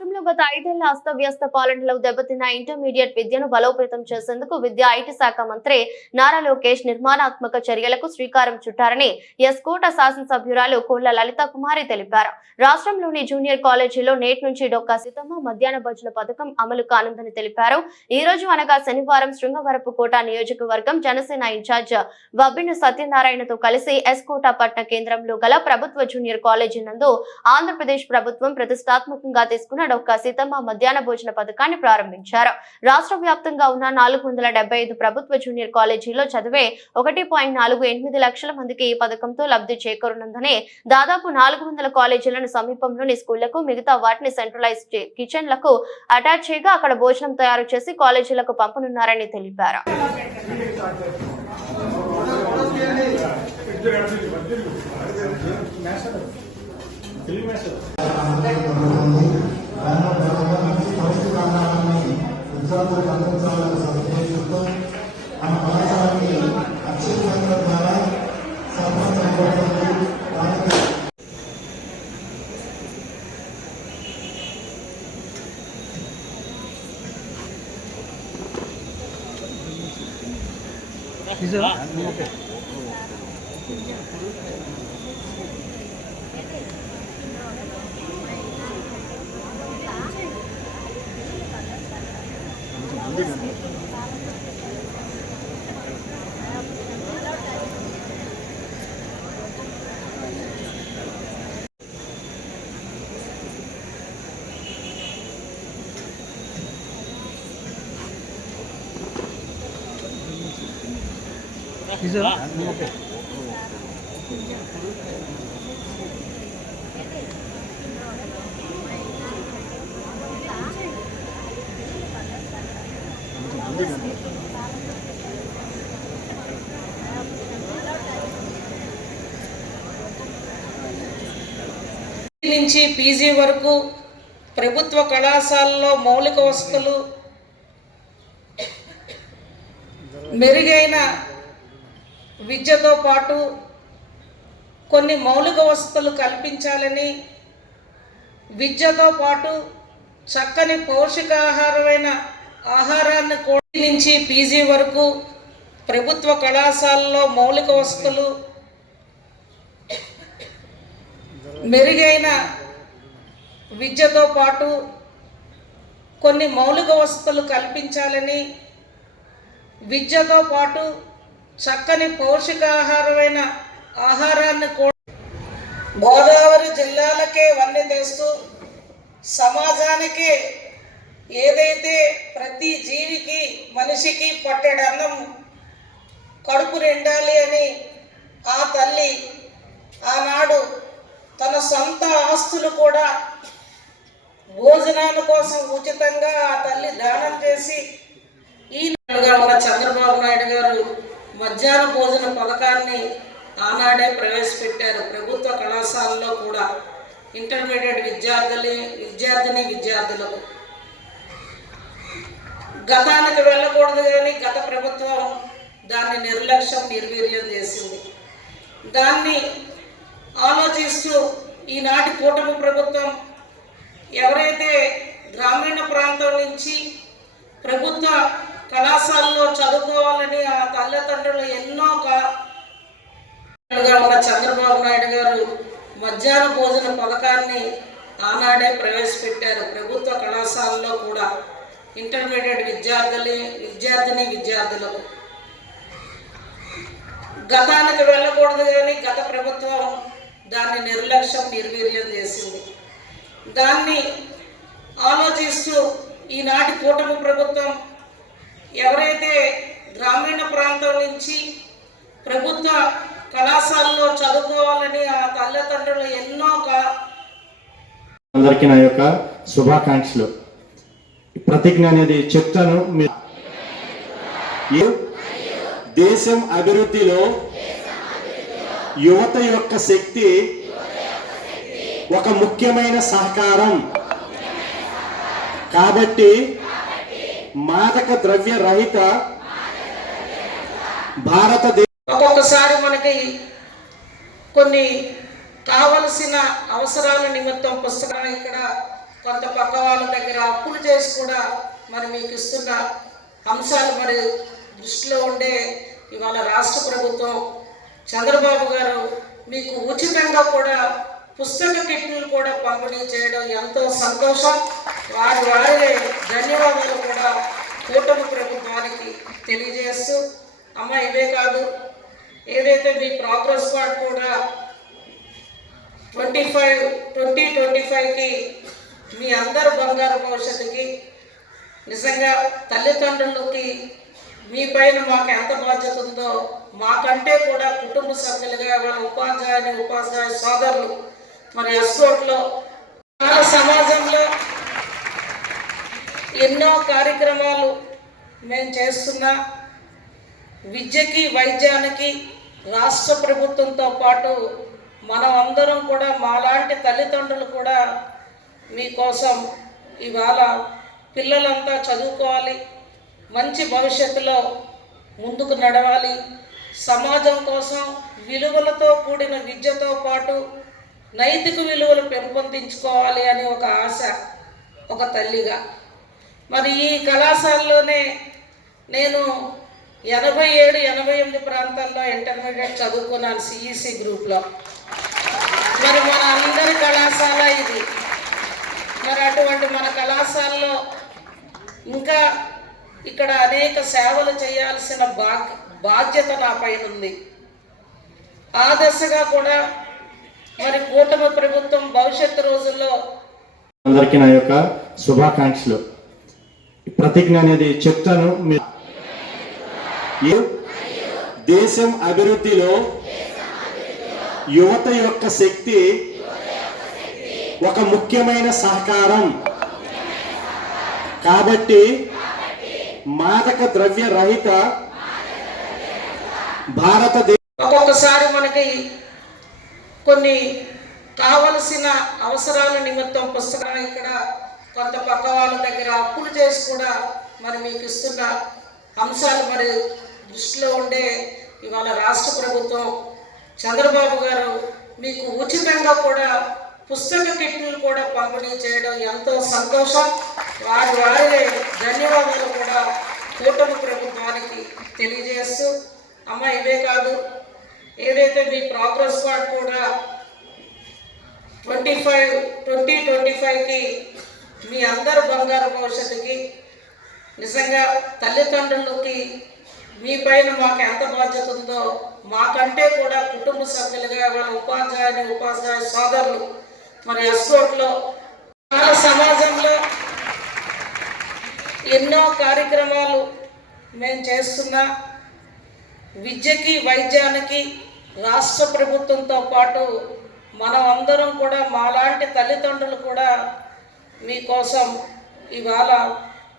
రాష్ట్రంలో గత 5 ఏళ్ల అస్తవ్యస్త పాలనలో దెబ్బతిన్న ఇంటర్మీడియట్ విద్యను బలోపేతం చేసేందుకు విద్యా ఐటీ శాఖ మంత్రి నారా లోకేష్ నిర్మాణాత్మక చర్యలకు శ్రీకారం చుట్టారని ఎస్కోట శాసనసభ్యురాలు కోళ్ల లలిత కుమారి తెలిపారు. రాష్ట్రంలోని జూనియర్ కాలేజీలో నేటి నుంచి డొక్కా సీతమ్మ మధ్యాహ్న భోజన పథకం అమలు కానుందని తెలిపారు. ఈ రోజు అనగా శనివారం శృంగవరపుకోట నియోజకవర్గం జనసేన ఇన్ఛార్జ్ వబ్బిన సత్యనారాయణతో కలిసి ఎస్కోట పట్టణ కేంద్రంలో గల ప్రభుత్వ జూనియర్ కాలేజీ నందు ఆంధ్రప్రదేశ్ ప్రభుత్వం ప్రతిష్టాత్మకంగా తీసుకున్న డొక్కా సీతమ్మ మధ్యాహ్న భోజన పథకాన్ని ప్రారంభించారు. రాష్ట్ర వ్యాప్తంగా ఉన్న 475 ప్రభుత్వ జూనియర్ కాలేజీలో చదివే 1.48 లక్షల మందికి ఈ పథకంతో లబ్ధి చేకూరనుందని, దాదాపు 400 కాలేజీలను సమీపంలోని స్కూళ్లకు, మిగతా వాటిని సెంట్రలైజ్డ్ కిచెన్లకు అటాచ్ చేయగా అక్కడ భోజనం తయారు చేసి కాలేజీలకు పంపనున్నారని తెలిపారు. నుంచి పీజీ వరకు ప్రభుత్వ కళాశాలలో మౌలిక వసతులు మెరుగైన విద్యతో పాటు కొన్ని మౌలిక వసతులు కల్పించాలని, విద్యతో పాటు చక్కని పౌష్టికాహారమైన ఆహారాన్ని నుంచి పీజీ వరకు ప్రభుత్వ కళాశాలలో మౌలిక వసతులు మెరుగైన విద్యతో పాటు కొన్ని మౌలిక వసతులు కల్పించాలని, విద్యతో పాటు చక్కని పౌష్టికాహారమైన ఆహారాన్ని గోదావరి జిల్లాలకే వన్నె తెస్తూ సమాజానికి ఏదైతే ప్రతి జీవికి మనిషికి పట్టెడన్నం కడుపు నిండాలి అని ఆ తల్లి ఆనాడు తన సొంత ఆస్తులు కూడా భోజనాల కోసం ఉచితంగా ఆ తల్లి దానం చేసి ఈనాడుగా ఉన్న చంద్రబాబు నాయుడు గారు మధ్యాహ్న భోజన పథకాన్ని ఆనాడే ప్రవేశపెట్టారు. ప్రభుత్వ కళాశాలలో కూడా ఇంటర్మీడియట్ విద్యార్థులకు గతానికి వెళ్ళకూడదు కానీ గత ప్రభుత్వం దాన్ని నిర్వీర్యం చేసింది. దాన్ని ఆలోచిస్తూ ఈనాటి కూటమి ప్రభుత్వం ఎవరైతే గ్రామీణ ప్రాంతం నుంచి ప్రభుత్వ కళాశాలలో చదువుకోవాలని ఆ తల్లిదండ్రులు ఎన్నో ఉన్న చంద్రబాబు నాయుడు గారు మధ్యాహ్న భోజన పథకాన్ని ఆనాడే ప్రవేశపెట్టారు. ప్రభుత్వ కళాశాలలో కూడా ఇంటర్మీడియట్ విద్యార్థులకు గతానికి వెళ్ళకూడదు కానీ గత ప్రభుత్వం దాన్ని నిర్వీర్యం చేసింది. దాన్ని ఆలోచిస్తూ ఈనాటి కూటమి ప్రభుత్వం ఎవరైతే గ్రామీణ ప్రాంతం నుంచి ప్రభుత్వ కళాశాలలో చదువుకోవాలని ఆ తల్లిదండ్రులు ఎన్నో అందరికీ నా యొక్క శుభాకాంక్షలు. ప్రతిజ్ఞ అనేది చెప్తాను. దేశం అభివృద్ధిలో యువత యొక్క శక్తి ఒక ముఖ్యమైన సహకారం కాబట్టి మాదక ద్రవ్య రహిత భారతదేశం ఒక్కొక్కసారి మనకి కొన్ని కావలసిన అవసరాల నిమిత్తం పుస్తకం ఇక్కడ కొంత పక్క వాళ్ళ దగ్గర అప్పులు చేసి కూడా మరి మీకు ఇస్తున్న అంశాలు మరి దృష్టిలో ఉండే ఇవాళ రాష్ట్ర ప్రభుత్వం చంద్రబాబు గారు మీకు ఉచితంగా కూడా పుస్తక కిట్లు కూడా పంపిణీ చేయడం ఎంతో సంతోషం. వారి ధన్యవాదాలు కూడా కూటమి ప్రభుత్వానికి తెలియజేస్తూ, అమ్మ ఇవే కాదు, ఏదైతే మీ ప్రోగ్రెస్ కార్డ్ కూడా 2025కి మీ అందరు బంగారు భవిష్యత్తుకి నిజంగా తల్లిదండ్రులకి మీ పైన మాకు ఎంత బాధ్యత ఉందో మాకంటే కూడా కుటుంబ సభ్యులుగా వాళ్ళ ఉపాధ్యాయ సోదరులు మరి ఎస్కోట్లో మన సమాజంలో ఎన్నో కార్యక్రమాలు మేము చేస్తున్నా. విద్యకి వైద్యానికి రాష్ట్ర ప్రభుత్వంతో పాటు మనం అందరం కూడా మాలాంటి తల్లిదండ్రులు కూడా మీకోసం ఇవాళ పిల్లలంతా చదువుకోవాలి, మంచి భవిష్యత్తులో ముందుకు నడవాలి, సమాజం కోసం విలువలతో కూడిన విద్యతో పాటు నైతిక విలువలు పెంపొందించుకోవాలి అని ఒక ఆశ ఒక తల్లిగా. మరి ఈ కళాశాలలోనే నేను 87-88 ప్రాంతాల్లో ఇంటర్మీడియట్ చదువుకున్నాను సిఈసి గ్రూప్లో. మరి మన అందరి కళాశాల ఇది. మరి అటువంటి మన కళాశాలలో ఇంకా ఇక్కడ అనేక సేవలు చేయాల్సిన బాధ్యత నా పైన ఉంది. ఆ దశగా కూడా మరి కూటమి ప్రభుత్వం భవిష్యత్తు రోజుల్లో అందరికీ నా యొక్క శుభాకాంక్షలు. ప్రతిజ్ఞ అనేది చెప్తాను. దేశం అభివృద్ధిలో యువత యొక్క శక్తి ఒక ముఖ్యమైన సహకారం కాబట్టి మాదక ద్రవ్య రహిత భారతదేశం ఒక్కొక్కసారి మనకి కొన్ని కావలసిన అవసరాల నిమిత్తం పుస్తకం ఇక్కడ కొంత పక్క వాళ్ళ దగ్గర అప్పులు చేసి కూడా మరి మీకు ఇస్తున్న అంశాలు మరి దృష్టిలో ఉండే ఇవాళ రాష్ట్ర ప్రభుత్వం చంద్రబాబు గారు మీకు ఉచితంగా కూడా పుస్తక కిట్లు కూడా పంపిణీ చేయడం ఎంతో సంతోషం. వారి ధన్యవాదాలు కూడా కూటమి ప్రభుత్వానికి తెలియజేస్తూ, అమ్మ ఇవే కాదు, ఏదైతే మీ ప్రోగ్రెస్ కార్డ్ కూడా 2025కి మీ అందరు బంగారు భవిష్యత్తుకి నిజంగా తల్లిదండ్రులకి మీ పైన మాకు ఎంత బాధ్యత ఉందో మాకంటే కూడా కుటుంబ సభ్యులుగా వాళ్ళ ఉపాధ్యాయ సోదరులు మరి ఎస్కోట్లో మన సమాజంలో ఎన్నో కార్యక్రమాలు మేము చేస్తున్నా. విద్యకి వైద్యానికి రాష్ట్ర ప్రభుత్వంతో పాటు మనం అందరం కూడా మాలాంటి తల్లిదండ్రులు కూడా మీకోసం ఇవాళ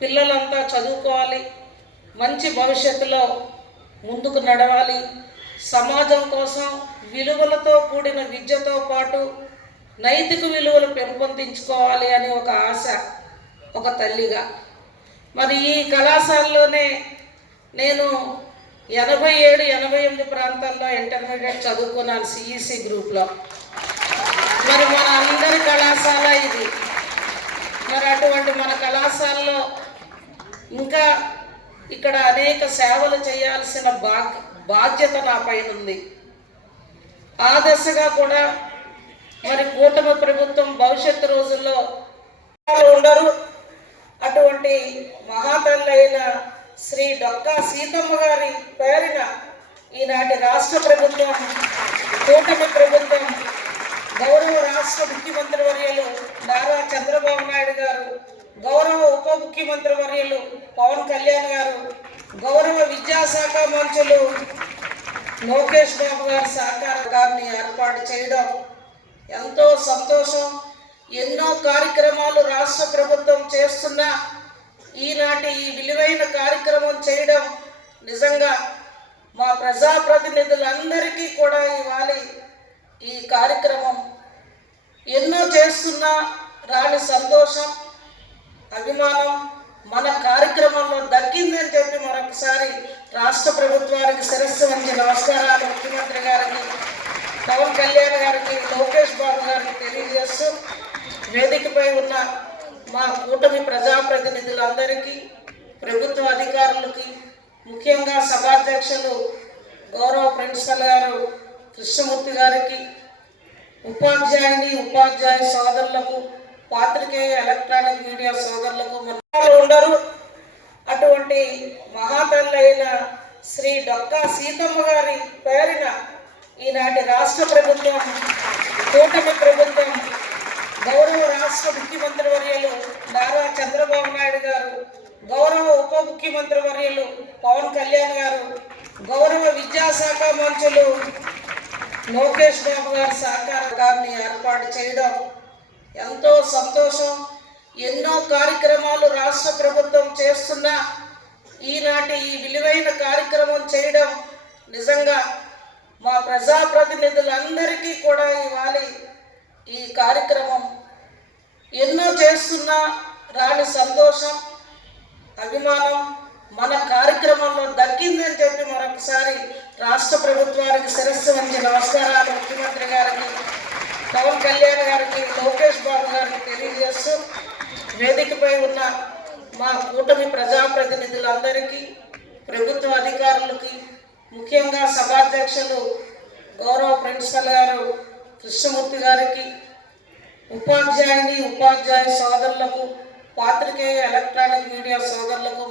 పిల్లలంతా చదువుకోవాలి, మంచి భవిష్యత్తులో ముందుకు నడవాలి, సమాజం కోసం విలువలతో కూడిన విద్యతో పాటు నైతిక విలువలు పెంపొందించుకోవాలి అని ఒక ఆశ ఒక తల్లిగా. మరి ఈ కళాశాలలోనే నేను 87-88 ప్రాంతాల్లో ఇంటర్మీడియట్ చదువుకున్నాను సిఈసి గ్రూప్లో. మరి మన అందరి కళాశాల ఇది. మరి అటువంటి మన కళాశాలలో ఇంకా ఇక్కడ అనేక సేవలు చేయాల్సిన బాధ్యత నా పైన ఉంది. ఆ దశగా కూడా మరి కూటమి ప్రభుత్వం భవిష్యత్తు రోజుల్లో ఉండరు. అటువంటి మహాతల్లైన శ్రీ డొక్కా సీతమ్మ గారి పేరిన ఈనాటి రాష్ట్ర ప్రభుత్వం కూటమి ప్రభుత్వం గౌరవ రాష్ట్ర ముఖ్యమంత్రి వర్యులు నారా చంద్రబాబు నాయుడు గారు, గౌరవ ఉప ముఖ్యమంత్రి వర్యులు పవన్ కళ్యాణ్ గారు, గౌరవ విద్యాశాఖ మంత్రులు లోకేష్ బాబు గారి సహకారాన్ని ఏర్పాటు చేయడం ఎంతో సంతోషం. ఎన్నో కార్యక్రమాలు రాష్ట్ర ప్రభుత్వం చేస్తున్నా ఈనాటి ఈ విలువైన కార్యక్రమం చేయడం నిజంగా మా ప్రజాప్రతినిధులందరికీ కూడా ఇవాళ ఈ కార్యక్రమం ఎన్నో చేస్తున్నా రాని సంతోషం, అభిమానం మన కార్యక్రమంలో దక్కిందని చెప్పి మరొకసారి రాష్ట్ర ప్రభుత్వానికి శిరస్సు వంచి నమస్కారాలు ముఖ్యమంత్రి గారికి, పవన్ కళ్యాణ్ గారికి, లోకేష్ బాబు గారికి తెలియజేస్తూ వేదికపై ఉన్న మా కూటమి ప్రజాప్రతినిధులందరికీ, ప్రభుత్వ అధికారులకి, ముఖ్యంగా సభాధ్యక్షులు గౌరవ ప్రిన్సిపల్ గారు కృష్ణమూర్తి గారికి, ఉపాధ్యాయ సోదరులకు, పాత్రికేయ ఎలక్ట్రానిక్ మీడియా సోదరులకు ఉండరు. అటువంటి మహాతల్లైన శ్రీ డొక్కా సీతమ్మ గారి పేరిన ఈనాటి రాష్ట్ర ప్రభుత్వం, కూటమి ప్రభుత్వం, గౌరవ రాష్ట్ర ముఖ్యమంత్రి వర్యులు నారా చంద్రబాబు నాయుడు గారు, గౌరవ ఉప ముఖ్యమంత్రి వర్యులు పవన్ కళ్యాణ్ గారు, గౌరవ విద్యాశాఖ మంత్రులు లోకేష్ బాబు గారి సహకారాన్ని ఏర్పాటు చేయడం ఎంతో సంతోషం. ఎన్నో కార్యక్రమాలు రాష్ట్ర ప్రభుత్వం చేస్తున్నా ఈనాటి ఈ విలువైన కార్యక్రమం చేయడం నిజంగా మా ప్రజాప్రతినిధులందరికీ కూడా ఇవాళ ఈ కార్యక్రమం ఎన్నో చేస్తున్నా రాని సంతోషం, అభిమానం మన కార్యక్రమంలో దక్కిందని చెప్పి మరొకసారి రాష్ట్ర ప్రభుత్వానికి శిరస్సు వంచి నమస్కారాలు ముఖ్యమంత్రి గారికి, పవన్ కళ్యాణ్ గారికి, లోకేష్ బాబు గారికి తెలియజేస్తూ, వేదికపై ఉన్న మా కూటమి ప్రజాప్రతినిధులందరికీ, ప్రభుత్వ అధికారులకి, ముఖ్యంగా సభాధ్యక్షులు గౌరవ ప్రిన్సిపల్ గారు కృష్ణమూర్తి గారికి, ఉపాధ్యాయ సోదరులకు, పాత్రికేయ ఎలక్ట్రానిక్ మీడియా సోదరులకు